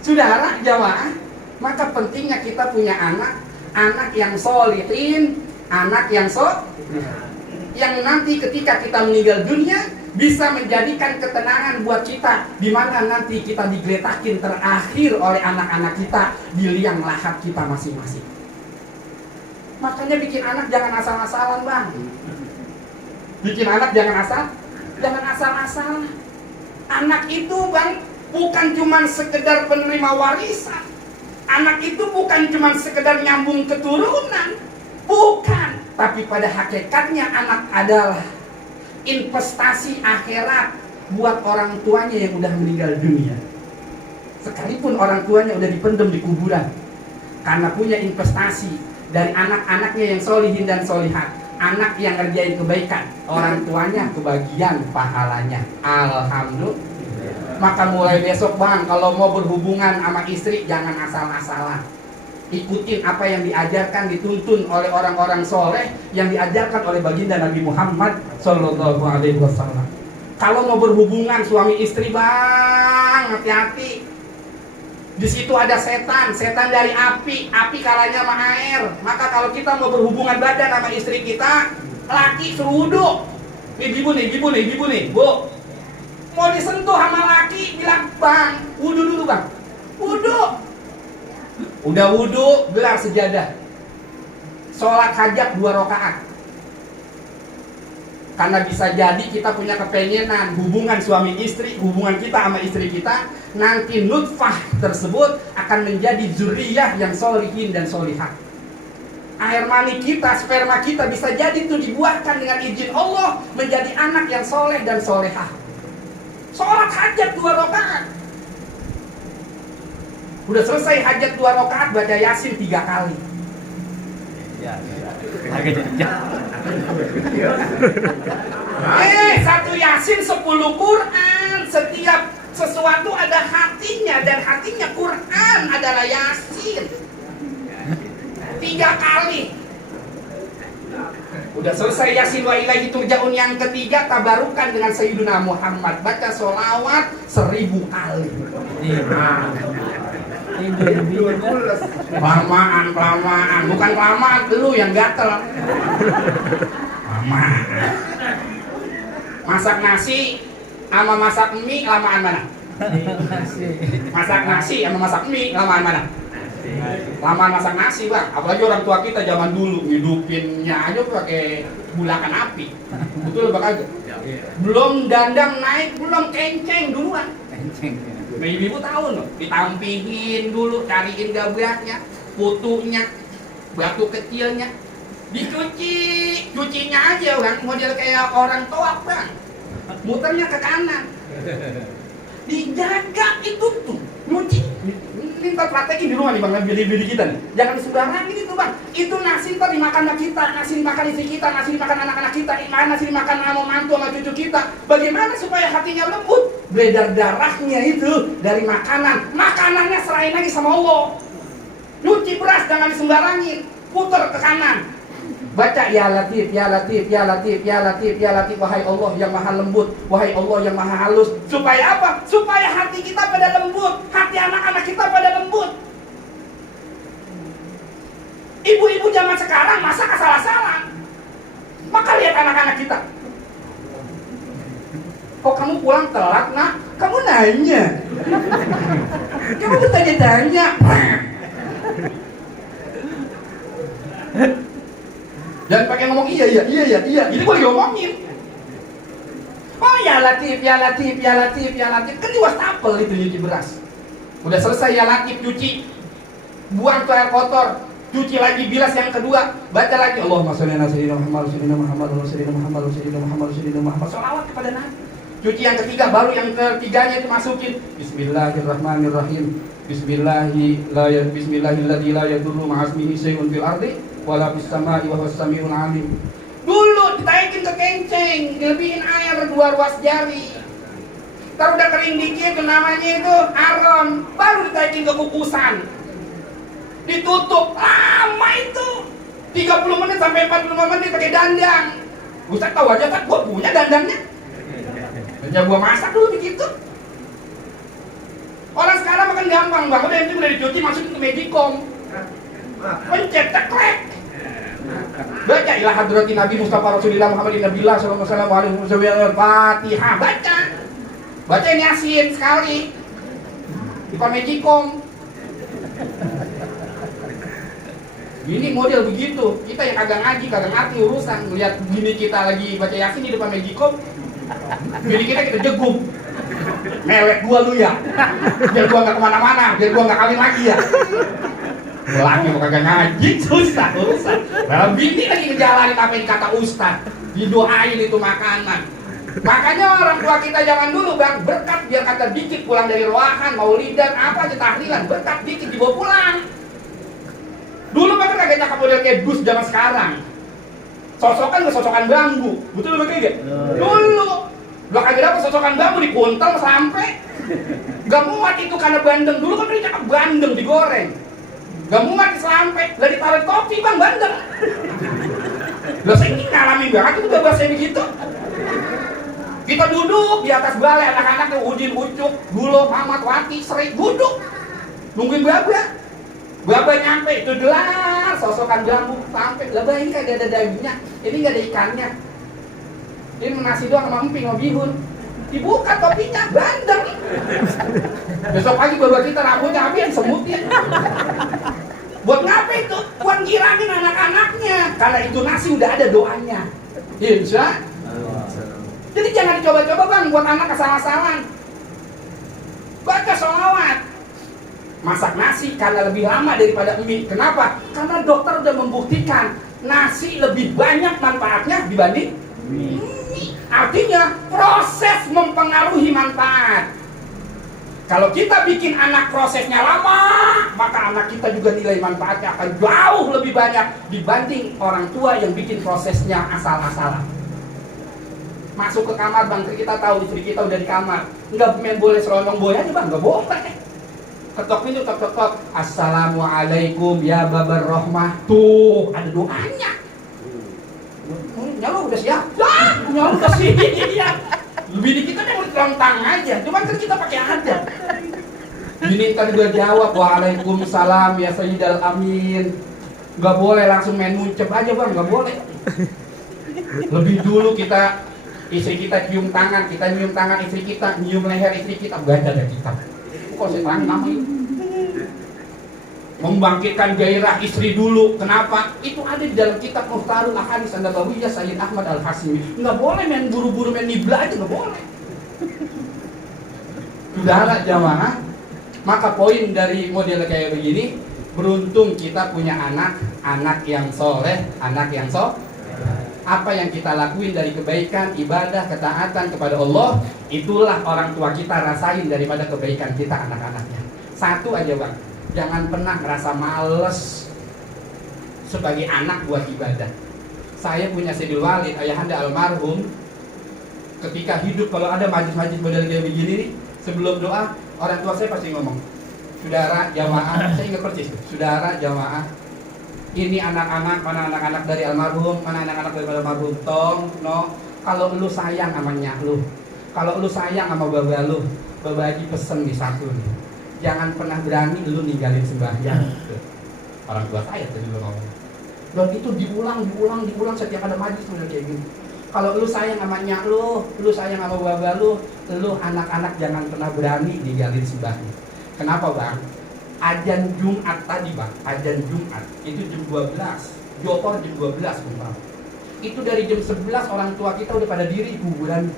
Saudara jamaah, maka pentingnya kita punya anak yang solihin, anak yang yang nanti ketika kita meninggal dunia bisa menjadikan ketenangan buat kita, di mana nanti kita digeletakin terakhir oleh anak-anak kita di liang lahat kita masing-masing. Makanya bikin anak jangan asal-asalan, Bang. Bikin anak jangan asal-asalan. Anak itu, Bang, bukan cuma sekedar penerima warisan. Anak itu bukan cuma sekedar nyambung keturunan. Bukan. Tapi pada hakikatnya anak adalah investasi akhirat buat orang tuanya yang udah meninggal dunia. Sekalipun orang tuanya udah dipendam di kuburan, karena punya investasi dari anak-anaknya yang solihin dan solihat. Anak yang ngerjain kebaikan, orang tuanya kebagian pahalanya. Alhamdulillah. Maka mulai besok, Bang, kalau mau berhubungan sama istri jangan asal-asalan. Ikutin apa yang diajarkan, dituntun oleh orang-orang soleh yang diajarkan oleh baginda Nabi Muhammad Sallallahu Alaihi Wasallam. Kalau mau berhubungan suami istri, Bang, hati-hati. Di situ ada setan dari api kalanya sama air. Maka kalau kita mau berhubungan badan sama istri kita, laki suruh wudhu. Ibu nih, Bu. Mau disentuh sama laki, bilang, Bang, wudhu dulu, Bang. Wudhu. Udah wudhu, gelar sejadah. Sholat hajat 2 rakaat. Karena bisa jadi kita punya kepengenan hubungan suami istri, hubungan kita sama istri kita, nanti nutfah tersebut akan menjadi zuriyah yang solihin dan solihat. Air mani kita, sperma kita bisa jadi itu dibuahkan dengan izin Allah menjadi anak yang soleh dan solehah. Sholat hajat 2 rakaat. Udah selesai hajat 2 rakaat, baca Yasin 3 kali. Satu Yasin 10 Quran. Setiap sesuatu ada hatinya, dan hatinya Quran adalah Yasin. 3 kali. Udah selesai Yasin wa ilaihi turja'un yang ketiga, tabarukan dengan Sayyiduna Muhammad, baca sholawat 1000 kali. Kelamaan, bukan kelamaan, lu yang gatel. Kelamaan. Masak nasi sama masak mie lamaan mana? Masak nasi sama masak mie lamaan mana? Lamaan masak nasi, Bang. Apalagi orang tua kita zaman dulu ngidupinnya aja pakai bulakan api. Betul apa kagak? Belum dandang naik, belum kenceng duluan. Nah, ibu tahu loh, ditampihin dulu, cariin gabraknya, putunya, batu kecilnya, cucinya aja, Bang, model kayak orang toak, Bang, muternya ke kanan, dijaga itu tuh, nyuci. Ini ntar praktekin di rumah nih, Bang, beli kita nih, jangan sembarangan itu, Bang. Itu nasi ntar dimakan sama kita, nasi dimakan istri kita, nasi dimakan anak-anak kita, nasi dimakan sama mantu sama cucu kita. Bagaimana supaya hatinya lembut? Beredar darahnya itu dari makanannya serahin lagi sama Allah. Nyuci beras jangan disembarangin, puter ke kanan, baca ya Latif, ya Latif, ya Latif, ya Latif, ya Latif, wahai Allah yang maha lembut, wahai Allah yang maha halus. Supaya apa? Supaya hati kita pada lembut, hati anak-anak kita pada lembut. Ibu-ibu zaman sekarang masak asal-asalan. Maka lihat anak-anak kita, kok kamu pulang telat, Nak? Kamu nanya. Kamu bertanya-tanya. Jangan pakai ngomong iya. Ini gue lagi ngomongin. Oh ya Latif, ya Latif, ya Latif, ya Latif. Kan di wastafel itu nyuci beras. Udah selesai ya Latif cuci, buang tuh air kotor, cuci lagi bilas yang kedua, baca lagi Allahumma sholli ala sayyidina Muhammad, sayyidina Muhammad, sayyidina Muhammad, sayyidina Muhammad, sayyidina Muhammad. Sholawat kepada Nabi. Cuci yang ketiga, baru yang ketiganya itu masukin Bismillahirrahmanirrahim. Bismillahilladzi la yadurru ma'asmihi syai'un fil ardi wala fis samai wa huwas samiul alim. Dulu ditaikin ke kenceng, dilebihin air 2 ruas jari. Ntar udah kering dikit itu namanya itu aron, baru ditaikin ke kukusan. Ditutup, lama itu 30 menit sampai 45 menit pakai dandang. Ustaz tahu aja kan, gua punya dandangnya. Ya gua masak dulu begitu. Orang sekarang kan gampang bang, udah itu udah dicuci masukin ke Magicom, pencet ceklek. Baca ilah hadratin Nabi Mustafa Rasulullah Muhammadin Nabilah sallallahu alaihi wasallam Fatihah, baca ini Yasin sekali di Magicom. Ini model begitu, kita yang kagak ngaji, kagak ngerti urusan, ngeliat gini kita lagi baca Yasin di depan Magicom, gini kita jeguk, mewek gua lu ya, biar gua nggak kemana-mana, biar gua nggak kawin lagi ya. Lagi mau kagak ngaji, susah urusan. Dalam bini lagi ngejalanin apa yang kata Ustaz, didoain itu makanan. Makanya orang tua kita zaman dulu bang, berkat biar kata dikit pulang dari roahan, maulidan, apa aja tahlilan, berkat dikit dibawa pulang. Dulu kan kagak cakap model kayak dus zaman sekarang. Sosokan ke sosokan bambu, betul betul kayak gitu. Dulu, lo kagak dapet sosokan bambu dipuntel sampai gak muat itu karena bandeng. Dulu kan udah cakap bandeng digoreng, gak muat sampai lah ditaruh kopi bang bandeng. Lo saya ini ngalamin banget itu bahasa begitu. Kita duduk di atas balai anak-anak tuh Udin, Ucuk, Gulo, Mamat, Wati, Sri duduk nungguin Baba. Baba nyampe itu gelar sosokan bambu sampai Baba ini kagak ada dagingnya, ini nggak ada ikannya, ini nasi doang sama emping sama bihun. Dibuka topinya bandeng. Besok pagi Baba kita rambutnya habis semutin. Buat ngapa itu? Buat ngirangin anak-anaknya, karena itu nasi udah ada doanya. Insya. Jadi jangan dicoba-coba bang buat anak asal-asalan. Baca sholawat. Masak nasi karena lebih lama daripada mie. Kenapa? Karena dokter udah membuktikan nasi lebih banyak manfaatnya dibanding mie. Artinya proses mempengaruhi manfaat. Kalau kita bikin anak prosesnya lama, maka anak kita juga nilai manfaatnya akan jauh lebih banyak dibanding orang tua yang bikin prosesnya asal-asalan. Masuk ke kamar bang, kita tahu istri kita udah di kamar, nggak main boleh selonong boy aja bang, nggak boleh. Ketok pintu, ketok. Assalamualaikum ya babar rahmah. Tuh ada doanya. Nyalo udah siap? Nyalo udah siap. Bini kita yang lontang aja, cuman kan kita pakai aja. Bini kan udah jawab waalaikumsalam ya Sayyidal Amin. Nggak boleh langsung main muncep aja bang, nggak boleh. Lebih dulu kita istri kita cium tangan, kita nyium tangan istri kita, nyium leher istri kita, baca ada kitab. Kok saya terang nama ini? Membangkitkan gairah istri dulu. Kenapa? Itu ada di dalam kitab Muhtarul Ahadits An-Nabawiyah Sayyid Ahmad Al-Hasimi. Nggak boleh main buru-buru main nibla aja, nggak boleh. Sudahlah jamaah. Maka poin dari model kayak begini, beruntung kita punya anak yang soleh, anak yang apa yang kita lakuin dari kebaikan, ibadah, ketaatan kepada Allah, itulah orang tua kita rasain daripada kebaikan kita anak-anaknya. Satu aja bang, jangan pernah merasa males sebagai anak buat ibadah. Saya punya Sayyidul Walid, ayahanda almarhum, ketika hidup kalau ada majlis-majlis model kayak begini nih, sebelum doa, orang tua saya pasti ngomong, saudara jamaah, saya ingat persis, saudara jamaah, ini anak-anak, mana anak-anak dari almarhum, mana anak-anak dari almarhum, tong, no, kalau lu sayang sama nyak lu, kalau lu sayang sama baba lu, baba Haji pesen di satu nih, jangan pernah berani lu ninggalin sembahyang. Orang tua saya tadi lu ngomong. Dan itu diulang setiap ada majlis model kayak gini. Kalau lu sayang sama nyak lu sayang sama baba lu anak-anak jangan pernah berani ninggalin sembahyang. Kenapa bang? Ajan Jumat tadi bang, ajan Jumat itu jam 12, Johor jam 12 umpam. Itu dari jam 11 orang tua kita udah pada diri kuburan.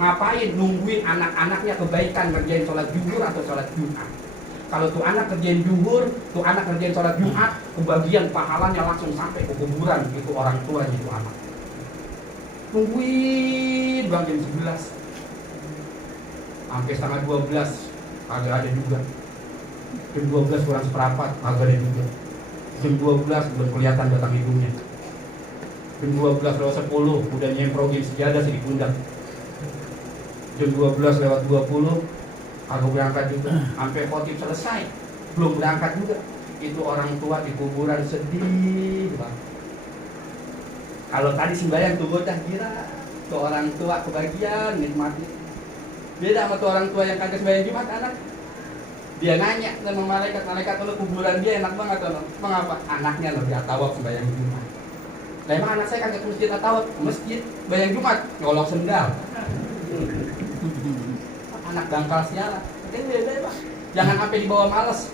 Ngapain? Nungguin anak-anaknya kebaikan ngerjain sholat zuhur atau sholat Jumat. Kalau tuh anak kerjain zuhur, tuh anak kerjain sholat Jumat, kebagian pahalanya langsung sampai ke kuburan itu orang tua itu anak. Nungguin bang jam 11 sampai setengah 12 agak ada juga. Jam 12 kurang seperempat agak ada juga. Jam 12 belum kelihatan batang hidungnya. Jam 12 lewat 10 udah nyemprogin sejadah di pundak. Jam 12 lewat 20 aku berangkat juga. Sampai khotib selesai belum berangkat juga. Itu orang tua di kuburan sedih bang. Kalau tadi sembahyang tuh bocah kira tuh orang tua kebagian nikmati. Beda sama tuh orang tua yang kagak sembahyang Jumat anak. Dia nanya sama malaikat lo kuburan dia enak banget lo. Mengapa? Anaknya lo dia tawaf sembahyang Jumat. Lah emang anak saya kagak ke masjid atau ke masjid bayang Jumat nyolong sendal. Anak dangkal sialan. Jangan sampai dibawa males.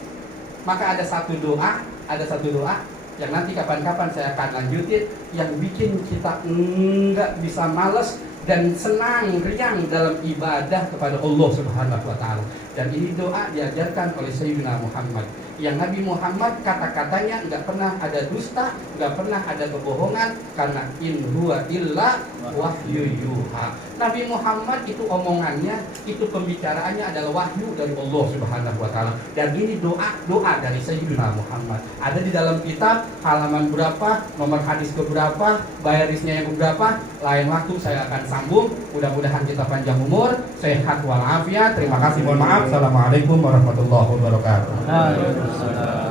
Maka ada satu doa yang nanti kapan-kapan saya akan lanjutin yang bikin kita enggak bisa males dan senang riang dalam ibadah kepada Allah Subhanahu wa taala. Dan ini doa diajarkan oleh Sayyidina Muhammad. Yang Nabi Muhammad kata-katanya enggak pernah ada dusta, enggak pernah ada kebohongan, karena in huwa illa wahyu yuha. Nabi Muhammad itu omongannya, itu pembicaraannya adalah wahyu dari Allah Subhanahu wa taala. Dan ini doa dari Sayyidina Muhammad. Ada di dalam kitab halaman berapa, nomor hadis keberapa, bayarisnya yang berapa. Lain waktu saya akan sambung. Mudah-mudahan kita panjang umur, sehat walafiat. Terima kasih, mohon maaf. Assalamualaikum warahmatullahi wabarakatuh.